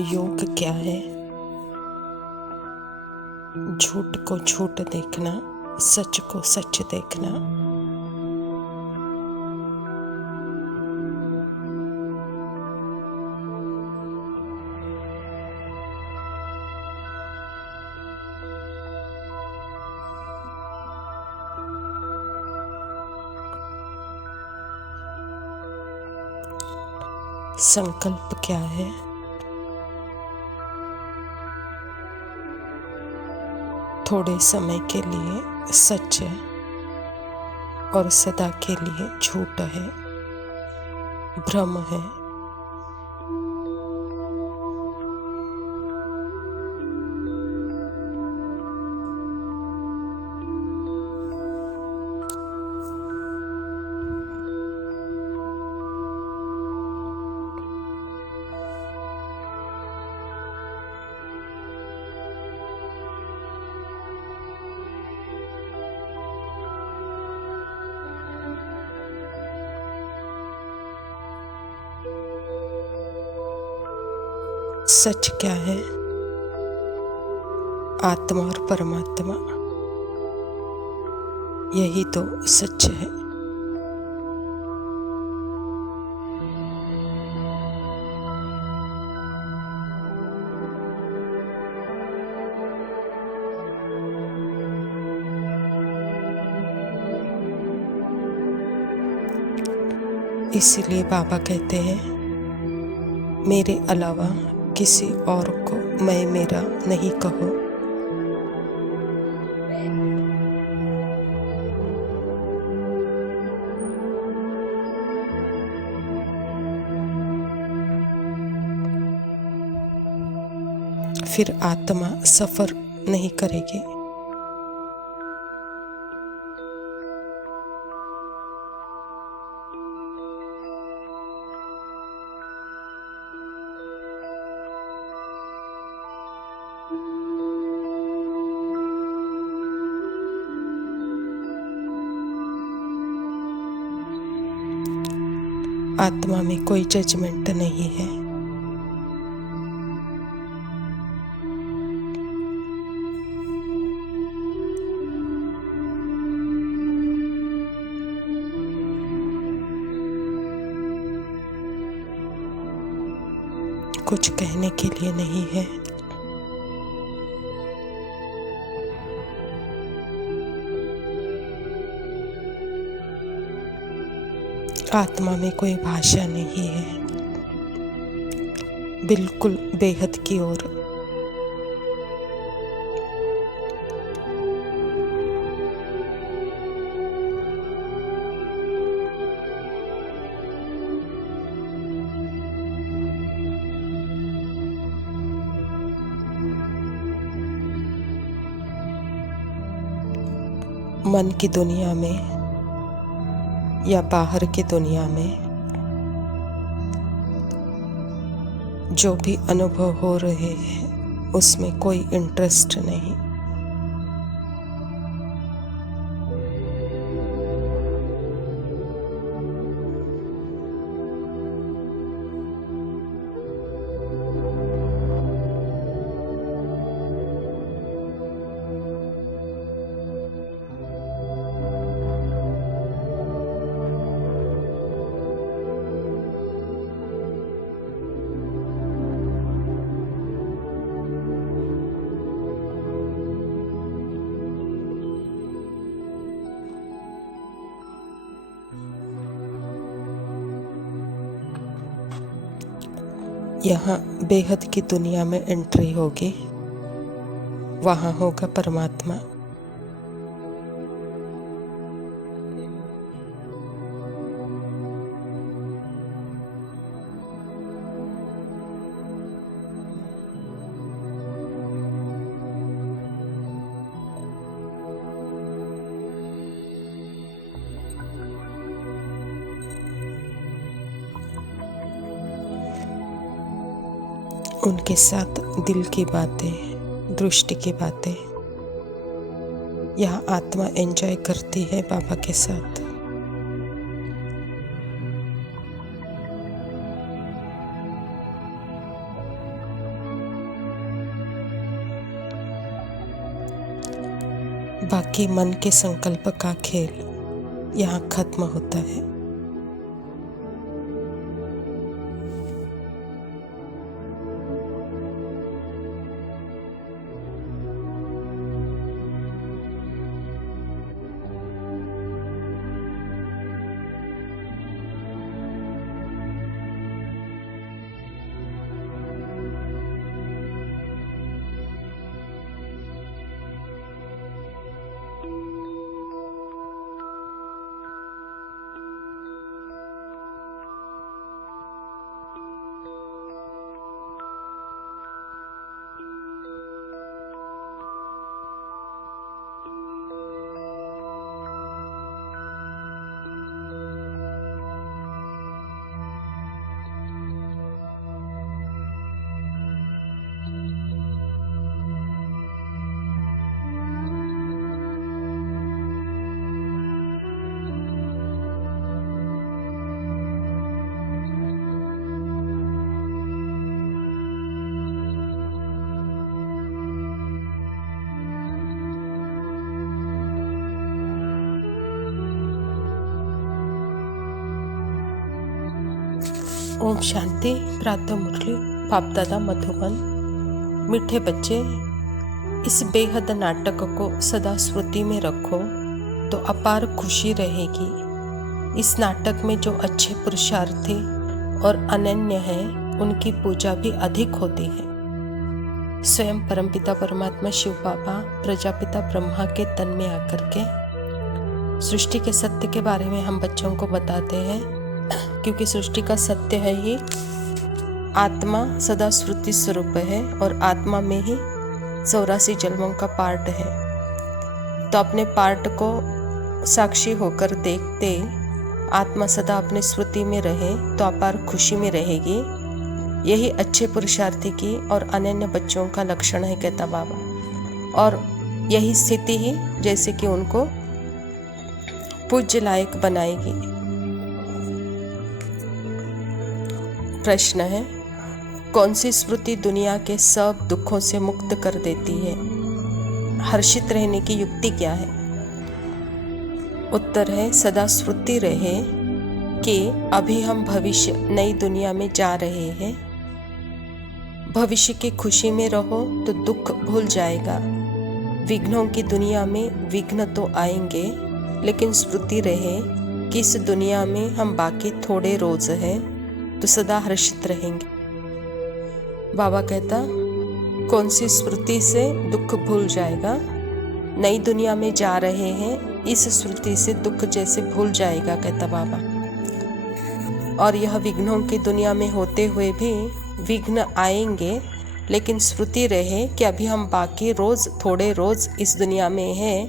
योग क्या है? झूठ को झूठ देखना, सच को सच देखना। संकल्प क्या है? थोड़े समय के लिए सच है और सदा के लिए झूठ है, भ्रम है। सच क्या है? आत्मा और परमात्मा, यही तो सच है। इसीलिए बाबा कहते हैं, मेरे अलावा किसी और को मैं मेरा नहीं कहो। फिर आत्मा सफर नहीं करेगी। आत्मा में कोई जजमेंट नहीं है। कुछ कहने के लिए नहीं है। आत्मा में कोई भाषा नहीं है, बिल्कुल बेहद की ओर। मन की दुनिया में या बाहर की दुनिया में जो भी अनुभव हो रहे हैं उसमें कोई इंटरेस्ट नहीं। यहाँ बेहद की दुनिया में एंट्री होगी, वहाँ होगा परमात्मा। उनके साथ दिल की बातें, दृष्टि की बातें, यह आत्मा एंजॉय करती है बाबा के साथ। बाकी मन के संकल्प का खेल यहाँ खत्म होता है। ओम शांति। प्रातः मुरली। बाप दादा मधुबन। मीठे बच्चे, इस बेहद नाटक को सदा स्मृति में रखो तो अपार खुशी रहेगी। इस नाटक में जो अच्छे पुरुषार्थी और अनन्य हैं, उनकी पूजा भी अधिक होती है। स्वयं परमपिता परमात्मा शिव बाबा प्रजापिता ब्रह्मा के तन में आकर के सृष्टि के सत्य के बारे में हम बच्चों को बताते हैं, क्योंकि सृष्टि का सत्य है ही आत्मा सदा श्रुति स्वरूप है और आत्मा में ही 84 जन्मों का पार्ट है। तो अपने पार्ट को साक्षी होकर देखते आत्मा सदा अपने स्मृति में रहे तो अपार खुशी में रहेगी। यही अच्छे पुरुषार्थी की और अनन्य बच्चों का लक्षण है, कहता बाबा। और यही स्थिति ही जैसे कि उनको पूज्य लायक बनाएगी। प्रश्न है, कौन सी स्मृति दुनिया के सब दुखों से मुक्त कर देती है? हर्षित रहने की युक्ति क्या है? उत्तर है, सदा स्मृति रहे कि अभी हम भविष्य नई दुनिया में जा रहे हैं। भविष्य की खुशी में रहो तो दुख भूल जाएगा। विघ्नों की दुनिया में विघ्न तो आएंगे, लेकिन स्मृति रहे कि इस दुनिया में हम बाकी थोड़े रोज हैं तो सदा हर्षित रहेंगे। बाबा कहता, कौन सी स्मृति से दुख भूल जाएगा? नई दुनिया में जा रहे हैं, इस स्मृति से दुख जैसे भूल जाएगा, कहता बाबा। और यह विघ्नों की दुनिया में होते हुए भी विघ्न आएंगे, लेकिन स्मृति रहे कि अभी हम बाकी रोज थोड़े रोज इस दुनिया में हैं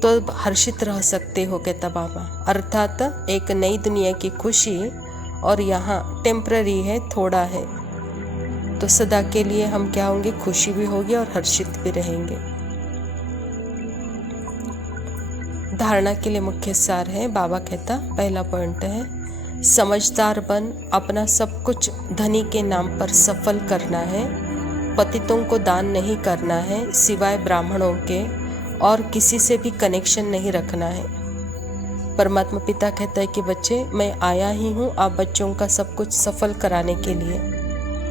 तो हर्षित रह सकते हो, कहता बाबा। अर्थात एक नई दुनिया की खुशी और यहाँ टेम्पररी है, थोड़ा है, तो सदा के लिए हम क्या होंगे? खुशी भी होगी और हर्षित भी रहेंगे। धारणा के लिए मुख्य सार है, बाबा कहता, पहला पॉइंट है, समझदार बन अपना सब कुछ धनी के नाम पर सफल करना है। पतितों को दान नहीं करना है, सिवाय ब्राह्मणों के, और किसी से भी कनेक्शन नहीं रखना है। परमात्मा पिता कहता है कि बच्चे, मैं आया ही हूँ आप बच्चों का सब कुछ सफल कराने के लिए।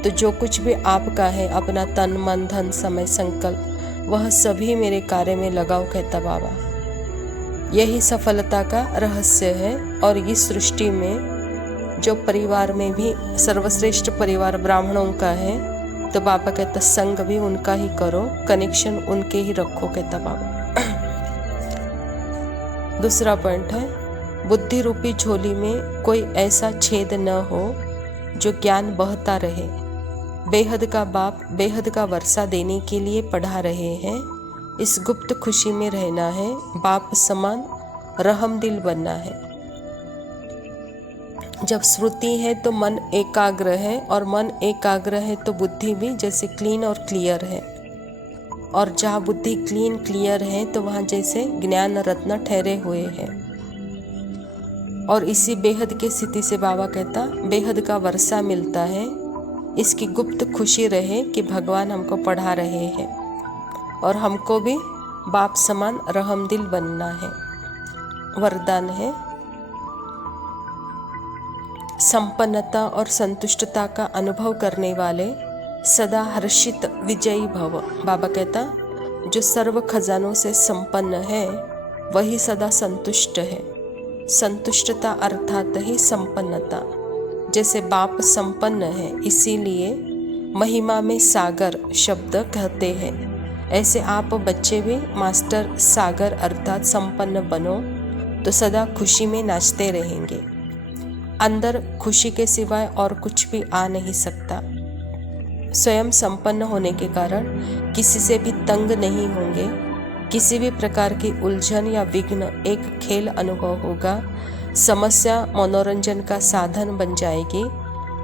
तो जो कुछ भी आपका है, अपना तन मन धन समय संकल्प, वह सभी मेरे कार्य में लगाओ, कहता बाबा। यही सफलता का रहस्य है। और इस सृष्टि में जो परिवार में भी सर्वश्रेष्ठ परिवार ब्राह्मणों का है, तो बाबा कहता संग भी उनका ही करो, कनेक्शन उनके ही रखो, कहता बाबा। दूसरा पॉइंट है, बुद्धि रूपी झोली में कोई ऐसा छेद न हो जो ज्ञान बहता रहे। बेहद का बाप बेहद का वर्षा देने के लिए पढ़ा रहे हैं। इस गुप्त खुशी में रहना है, बाप समान रहमदिल बनना है। जब स्मृति है तो मन एकाग्र है, और मन एकाग्र है तो बुद्धि भी जैसे क्लीन और क्लियर है। और जहाँ बुद्धि क्लीन क्लियर है तो वहाँ जैसे ज्ञान रत्न ठहरे हुए हैं। और इसी बेहद की स्थिति से बाबा कहता बेहद का वर्षा मिलता है। इसकी गुप्त खुशी रहे कि भगवान हमको पढ़ा रहे हैं और हमको भी बाप समान रहमदिल बनना है। वरदान है संपन्नता और संतुष्टता का अनुभव करने वाले सदा हर्षित विजयी भव। बाबा कहता जो सर्व खजानों से संपन्न है वही सदा संतुष्ट है। संतुष्टता अर्थात ही संपन्नता। जैसे बाप संपन्न है इसीलिए महिमा में सागर शब्द कहते हैं, ऐसे आप बच्चे भी मास्टर सागर अर्थात संपन्न बनो तो सदा खुशी में नाचते रहेंगे। अंदर खुशी के सिवाय और कुछ भी आ नहीं सकता। स्वयं संपन्न होने के कारण किसी से भी तंग नहीं होंगे। किसी भी प्रकार की उलझन या विघ्न एक खेल अनुभव होगा। समस्या मनोरंजन का साधन बन जाएगी।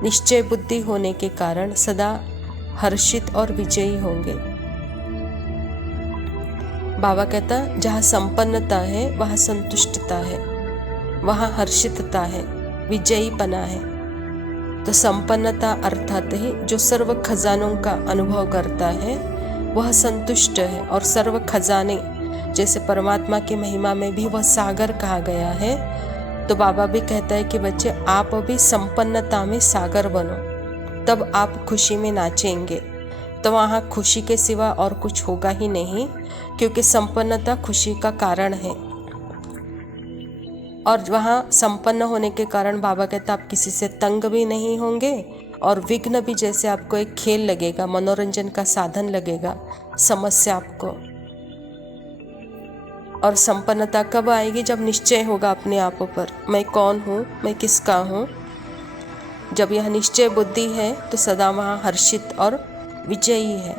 निश्चय बुद्धि होने के कारण सदा हर्षित और विजयी होंगे। बाबा कहता जहाँ संपन्नता है वहाँ संतुष्टता है, वहाँ हर्षितता है, विजयीपना है। तो संपन्नता अर्थात ही जो सर्व खजानों का अनुभव करता है वह संतुष्ट है। और सर्व खजाने जैसे परमात्मा की महिमा में भी वह सागर कहा गया है। तो बाबा भी कहता है कि बच्चे आप भी संपन्नता में सागर बनो, तब आप खुशी में नाचेंगे। तो वहाँ खुशी के सिवा और कुछ होगा ही नहीं, क्योंकि संपन्नता खुशी का कारण है। और वहाँ संपन्न होने के कारण बाबा कहता आप किसी से तंग भी नहीं होंगे और विघ्न भी जैसे आपको एक खेल लगेगा, मनोरंजन का साधन लगेगा, समस्या आपको। और संपन्नता कब आएगी? जब निश्चय होगा अपने आप पर, मैं कौन हूँ, मैं किसका हूँ। जब यह निश्चय बुद्धि है तो सदा वहाँ हर्षित और विजयी है।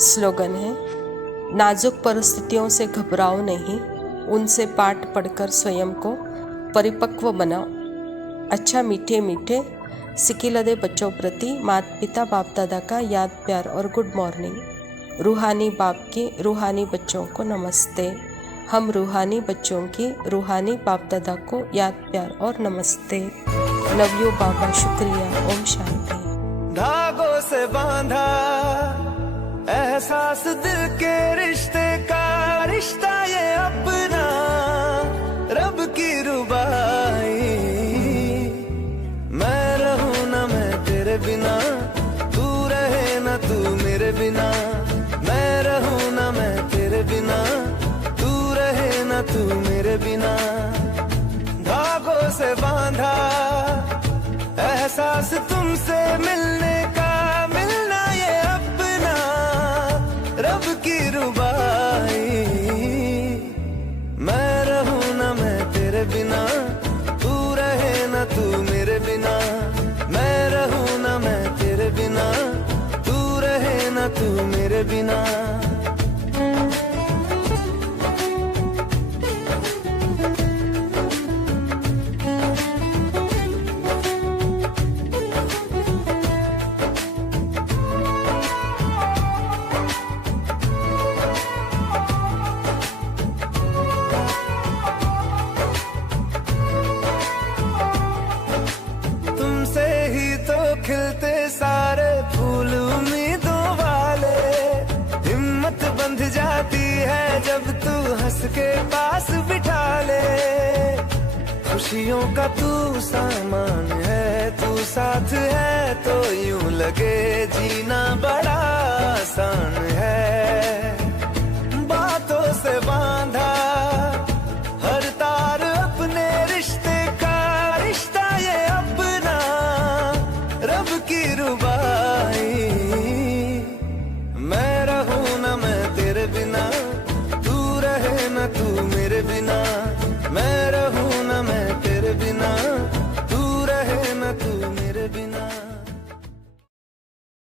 स्लोगन है नाजुक परिस्थितियों से घबराओ नहीं, उनसे पाठ पढ़कर स्वयं को परिपक्व बनाओ। अच्छा मीठे मीठे सिकिलदे बच्चों प्रति माता पिता बाप दादा का याद प्यार और गुड मॉर्निंग। रूहानी बाप की रूहानी बच्चों को नमस्ते। हम रूहानी बच्चों की रूहानी बाप दादा को याद प्यार और नमस्ते। लव यू बाबा, शुक्रिया। ओम शांति। धागों से बांधा एहसास दिल के रिश्ते का, रिश्ता ये अपना रब की रुबाई। मैं रहूं ना मैं तेरे बिना, तू रहे ना तू मेरे बिना। मैं रहूं ना मैं तेरे बिना, तू रहे ना तू मेरे बिना। धागों से बांधा एहसास तुमसे मिलने का, मिलना ये अपना रब की रुबाई। मैं रहूं ना मैं तेरे बिना, तू रहे ना तू मेरे बिना। मैं रहूं ना मैं तेरे बिना, तू रहे ना तू मेरे बिना। खिलते सारे फूल उम्मीदों वाले, हिम्मत बंध जाती है जब तू हंस के पास बिठा ले। खुशियों का तू सामान है, तू साथ है तो यूं लगे जीना